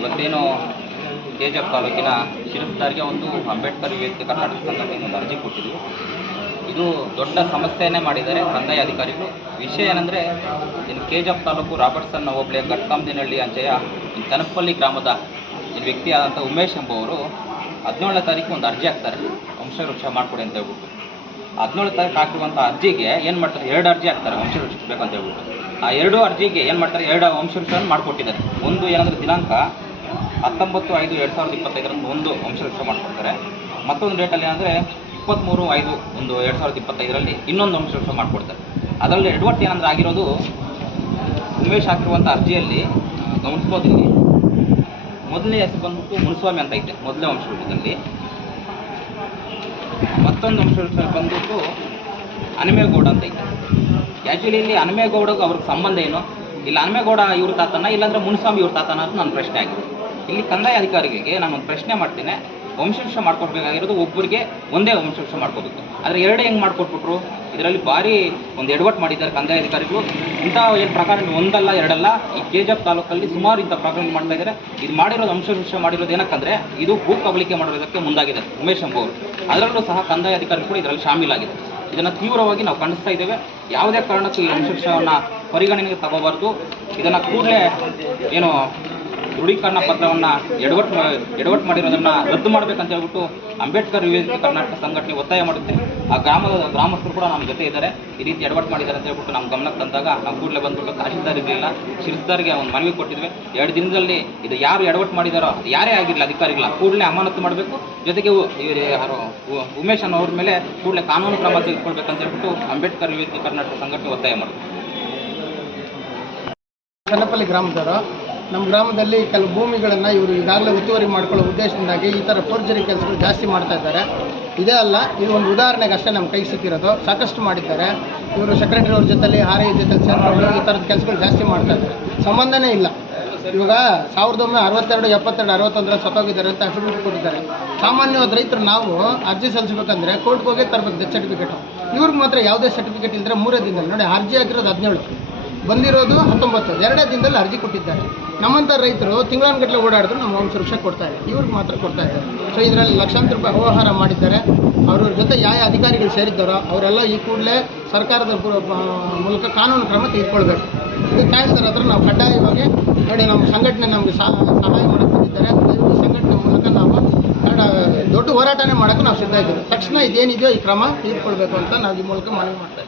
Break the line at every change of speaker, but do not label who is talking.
ಇವತ್ತೇನು K G F ತಾಲೂಕಿನ ಶಿರಸ್ದಾರ್ಗೆ ಒಂದು ಅಂಬೇಡ್ಕರ್ ವಿವೇಕ ಕರ್ನಾಟಕ ಸಂಘಟನೆ ಒಂದು ಅರ್ಜಿ ಕೊಟ್ಟಿದ್ವಿ. ಇದು ದೊಡ್ಡ ಸಮಸ್ಯೆಯನ್ನೇ ಮಾಡಿದ್ದಾರೆ ಕಂದಾಯ ಅಧಿಕಾರಿಗಳು. ವಿಷಯ ಏನಂದರೆ ಇನ್ನು ಕೆ ಜಿ ಎಫ್ ತಾಲೂಕು ರಾಬರ್ಟ್ಸನ್ ಹೋಬಳಿಯ ಗಟ್ಕಾಂದಿನಹಳ್ಳಿ ಅಂಚೆಯ ಈ ಗ್ರಾಮದ ವ್ಯಕ್ತಿ ವ್ಯಕ್ತಿಯಾದಂಥ ಉಮೇಶ್ ಎಂಬುವರು ಹದಿನೇಳನೇ ತಾರೀಕು ಒಂದು ಅರ್ಜಿ ಹಾಕ್ತಾರೆ. ವಂಶವೃಕ್ಷ ಮಾಡಿಕೊಡಿ ಅಂತ ಹೇಳ್ಬಿಟ್ಟು. ಹದಿನೇಳು ತಾರೀಕು ಹಾಕಿರುವಂಥ ಅರ್ಜಿಗೆ ಏನು ಮಾಡ್ತಾರೆ? ಎರಡು ಅರ್ಜಿ ಹಾಕ್ತಾರೆ ವಂಶವೃಕ್ಷ ಬೇಕಂತ ಹೇಳ್ಬಿಟ್ಟು. ಆ ಎರಡು ಅರ್ಜಿಗೆ ಏನು ಮಾಡ್ತಾರೆ? ಎರಡು ವಂಶವೃಕ್ಷವನ್ನು ಮಾಡಿಕೊಟ್ಟಿದ್ದಾರೆ. ಒಂದು ಏನಂದ್ರೆ ದಿನಾಂಕ ಹತ್ತೊಂಬತ್ತು ಐದು ಎರಡು ಸಾವಿರದ ಇಪ್ಪತ್ತೈದರಂದು ಒಂದು ವಂಶವೃಕ್ಷ ಮಾಡಿಕೊಡ್ತಾರೆ. ಮತ್ತೊಂದು ಡೇಟಲ್ಲಿ ಏನಂದರೆ ಇಪ್ಪತ್ತ್ಮೂರು ಐದು ಒಂದು ಎರಡು ಸಾವಿರದ ಇಪ್ಪತ್ತೈದರಲ್ಲಿ ಇನ್ನೊಂದು ವಂಶವೃಕ್ಷ ಮಾಡಿಕೊಡ್ತಾರೆ. ಅದರಲ್ಲಿ ಎಡವಟ್ಟು ಏನಂದ್ರೆ ಆಗಿರೋದು ಉಮೇಶ್ ಹಾಕಿರುವಂಥ ಅರ್ಜಿಯಲ್ಲಿ ಗಮನಿಸ್ಬೋದು ಮೊದಲನೇ ಹೆಸರು ಬಂದ್ಬಿಟ್ಟು ಮುನಿಸ್ವಾಮಿ ಅಂತ ಐತೆ, ಮೊದಲನೇ ವಂಶವೃಕ್ಷದಲ್ಲಿ ಮತ್ತೊಂದು ವಂಶವೃಕ್ಷ ಬಂದ್ಬಿಟ್ಟು ಹನುಮೇಗೌಡ ಅಂತ ಐತೆ. ಆ್ಯಕ್ಚುಲಿ ಇಲ್ಲಿ ಹನುಮೇಗೌಡಗೂ ಅವ್ರಿಗೆ ಸಂಬಂಧ ಏನು? ಇಲ್ಲ, ಹನುಮೇಗೌಡ ಇವ್ರ ತಾತನ, ಇಲ್ಲಾಂದ್ರೆ ಮುನಿಸ್ವಾಮಿ ಇವ್ರ ತಾತನ ಅಂತ ನನ್ನ ಪ್ರಶ್ನೆ ಆಗಿದೆ. ಇಲ್ಲಿ ಕಂದಾಯ ಅಧಿಕಾರಿಗಳಿಗೆ ನಾನು ಒಂದು ಪ್ರಶ್ನೆ ಮಾಡ್ತೇನೆ. ವಂಶವೃಕ್ಷ ಮಾಡ್ಕೊಡ್ಬೇಕಾಗಿರೋದು ಒಬ್ಬರಿಗೆ ಒಂದೇ ವಂಶವೃಕ್ಷ ಮಾಡ್ಕೋಬೇಕು. ಆದರೆ ಎರಡೇ ಹೆಂಗೆ ಮಾಡ್ಕೊಟ್ಬಿಟ್ರು? ಇದರಲ್ಲಿ ಭಾರಿ ಒಂದು ಎಡವಟ್ಟು ಮಾಡಿದ್ದಾರೆ ಕಂದಾಯ ಅಧಿಕಾರಿಗಳು. ಇಂಥ ಏನು ಪ್ರಕರಣ ಒಂದಲ್ಲ, ಎರಡಲ್ಲ, ಈ ಕೆ ಜಿ ಎಫ್ ತಾಲೂಕಲ್ಲಿ ಸುಮಾರು ಇಂಥ ಪ್ರಕರಣ ಮಾಡ್ತಾ ಇದ್ದಾರೆ. ಇದು ಮಾಡಿರೋದು ವಂಶವೃಕ್ಷ ಮಾಡಿರೋದು ಏನಕ್ಕಂದ್ರೆ, ಇದು ಭೂ ಕಬಳಿಕೆ ಮಾಡೋದಕ್ಕೆ ಮುಂದಾಗಿದೆ ಉಮೇಶ್ ಎಂಬುವರು ಅದರಲ್ಲೂ ಸಹ ಕಂದಾಯ ಅಧಿಕಾರಿ ಕೂಡ ಇದರಲ್ಲಿ ಶಾಮೀಲಾಗಿದೆ ಇದನ್ನು ತೀವ್ರವಾಗಿ ನಾವು ಖಂಡಿಸ್ತಾ ಇದ್ದೇವೆ. ಯಾವುದೇ ಕಾರಣಕ್ಕೂ ಈ ವಂಶವೃಕ್ಷವನ್ನು ಪರಿಗಣನೆಗೆ ತಗೋಬಾರ್ದು. ಇದನ್ನು ಕೂಡಲೇ ಏನು ದೃಢೀಕರಣ ಪತ್ರವನ್ನ ಎಡವಟ್ಟು ಎಡವಟ್ಟು ಮಾಡಿರೋದನ್ನು ರದ್ದು ಮಾಡಬೇಕಂತ ಹೇಳ್ಬಿಟ್ಟು ಅಂಬೇಡ್ಕರ್ ವಿವೇಕ ಕರ್ನಾಟಕ ಸಂಘಟನೆ ಒತ್ತಾಯ ಮಾಡುತ್ತೆ. ಆ ಗ್ರಾಮದ ಗ್ರಾಮಸ್ಥರು ಕೂಡ ನಮ್ಮ ಜೊತೆ ಇದ್ದಾರೆ. ಈ ರೀತಿ ಎಡವಟ್ ಮಾಡಿದ್ದಾರೆ ಅಂತ ಹೇಳ್ಬಿಟ್ಟು ನಮ್ಮ ಗಮನಕ್ಕೆ ತಂದಾಗ ನಾವು ಕೂಡಲೇ ಬಂದ್ಬಿಟ್ಟು ತಹಶೀಲ್ದಾರ್ ಇರಲಿಲ್ಲ ಶಿರ್ಸ್ದಾರ್ಗೆ ಒಂದು ಮನವಿ ಕೊಟ್ಟಿದ್ವಿ. ಎರಡು ದಿನದಲ್ಲಿ ಇದು ಯಾರು ಎಡವಟ್ ಮಾಡಿದಾರೋ ಯಾರೇ ಆಗಿರಲಿ ಅಧಿಕಾರಿಗಳ ಕೂಡಲೇ ಅಮಾನತು ಮಾಡಬೇಕು. ಜೊತೆಗೆ ಉಮೇಶ್ ಅನ್ನೋರ ಮೇಲೆ ಕೂಡಲೇ ಕಾನೂನು ಕ್ರಮ ತೆಗೆದುಕೊಳ್ಬೇಕಂತ ಹೇಳ್ಬಿಟ್ಟು ಅಂಬೇಡ್ಕರ್ ವಿವೇಕ ಕರ್ನಾಟಕ ಸಂಘಟನೆ ಒತ್ತಾಯ ಮಾಡುತ್ತೆ.
ಚನ್ನಪಲ್ಲಿ ಗ್ರಾಮದವರು ನಮ್ಮ ಗ್ರಾಮದಲ್ಲಿ ಕೆಲವು ಭೂಮಿಗಳನ್ನು ಇವರು ಈಗಾಗಲೇ ಒತ್ತುವರಿ ಮಾಡ್ಕೊಳ್ಳೋ ಉದ್ದೇಶದಿಂದಾಗಿ ಈ ಥರ ಫೋರ್ಜರಿ ಕೆಲಸಗಳು ಜಾಸ್ತಿ ಮಾಡ್ತಾ ಇದ್ದಾರೆ. ಇದೇ ಅಲ್ಲ, ಇದು ಒಂದು ಉದಾಹರಣೆಗೆ ಅಷ್ಟೇ ನಮ್ಮ ಕೈ ಸಿಕ್ಕಿರೋದು. ಸಾಕಷ್ಟು ಮಾಡಿದ್ದಾರೆ. ಇವರು ಸೆಕ್ರೆಟರಿ ಅವ್ರ ಜೊತೆಲಿ ಆರ್ ಐ ಜೊತೆಲಿ ಸೇರ್ಕೊಂಡು ಈ ಥರದ ಕೆಲಸಗಳು ಜಾಸ್ತಿ ಮಾಡ್ತಾ ಇದ್ದಾರೆ. ಸಂಬಂಧನೇ ಇಲ್ಲ. ಇವಾಗ ಸಾವಿರದ ಒಮ್ಮೆ ಅರವತ್ತೆರಡು, ಎಪ್ಪತ್ತೆರಡು ಅರವತ್ತೊಂದರ ಸತ್ತೋಗಿದ್ದಾರೆ ಅಂತ ಅಫಿಡವಿಟ್ ಕೊಟ್ಟಿದ್ದಾರೆ. ಸಾಮಾನ್ಯವಾದ ರೈತರು ನಾವು ಅರ್ಜಿ ಸಲ್ಲಿಸಬೇಕಂದ್ರೆ ಕೋರ್ಟ್ಗೆ ಹೋಗಿ ತರಬೇಕು ಡೆತ್ ಸರ್ಟಿಫಿಕೇಟು ಇವ್ರಿಗೆ ಮಾತ್ರ ಯಾವುದೇ ಸರ್ಟಿಫಿಕೇಟ್ ಇಲ್ಲದ್ರೆ ಮೂರೇ ದಿನದಲ್ಲಿ. ನೋಡಿ, ಅರ್ಜಿ ಆಗಿರೋದು ಹದಿನೇಳು. ಬಂದಿರೋದು ಹತ್ತೊಂಬತ್ತು. ಎರಡೇ ದಿನದಲ್ಲಿ ಅರ್ಜಿ ಕೊಟ್ಟಿದ್ದಾರೆ. ನಮ್ಮಂಥ ರೈತರು ತಿಂಗಳಾನುಗಟ್ಟಲೆ ಓಡಾಡಿದ್ರು ನಮ್ಮ ಹೋಮ್ ಸುರಕ್ಷೆ ಕೊಡ್ತಾ ಇದೆ ಇವ್ರಿಗೆ ಮಾತ್ರ ಕೊಡ್ತಾ ಇದ್ದಾರೆ. ಸೊ ಇದರಲ್ಲಿ ಲಕ್ಷಾಂತರ ರೂಪಾಯಿ ಅವ್ಯವಹಾರ ಮಾಡಿದ್ದಾರೆ. ಅವ್ರ ಜೊತೆ ಯಾವ ಅಧಿಕಾರಿಗಳು ಸೇರಿದ್ದಾರೋ ಅವರೆಲ್ಲ ಈ ಕೂಡಲೇ ಸರ್ಕಾರದ ಮೂಲಕ ಕಾನೂನು ಕ್ರಮ ತೆಗೆದುಕೊಳ್ಬೇಕು. ಇದು ಕಾಯ್ದರ ಹತ್ರ ನಾವು ಕಡ್ಡಾಯವಾಗಿ ನೋಡಿ ನಮ್ಮ ಸಂಘಟನೆ ನಮಗೆ ಸಹ, ಸಹಾಯ ಮಾಡಕ್ಕೆ ಬಂದಿದ್ದಾರೆ. ದಯವಿಟ್ಟು ಸಂಘಟನೆ ಮೂಲಕ ನಾವು ದೊಡ್ಡ ಹೋರಾಟನೇ ಮಾಡೋಕ್ಕೆ ನಾವು ಸಿದ್ಧ ಇದ್ದೀವಿ. ತಕ್ಷಣ ಇದೇನಿದೆಯೋ ಈ ಕ್ರಮ ತೆಗೆದುಕೊಳ್ಬೇಕು ಅಂತ ನಾವು ಈ ಮೂಲಕ ಮನವಿ ಮಾಡ್ತಾ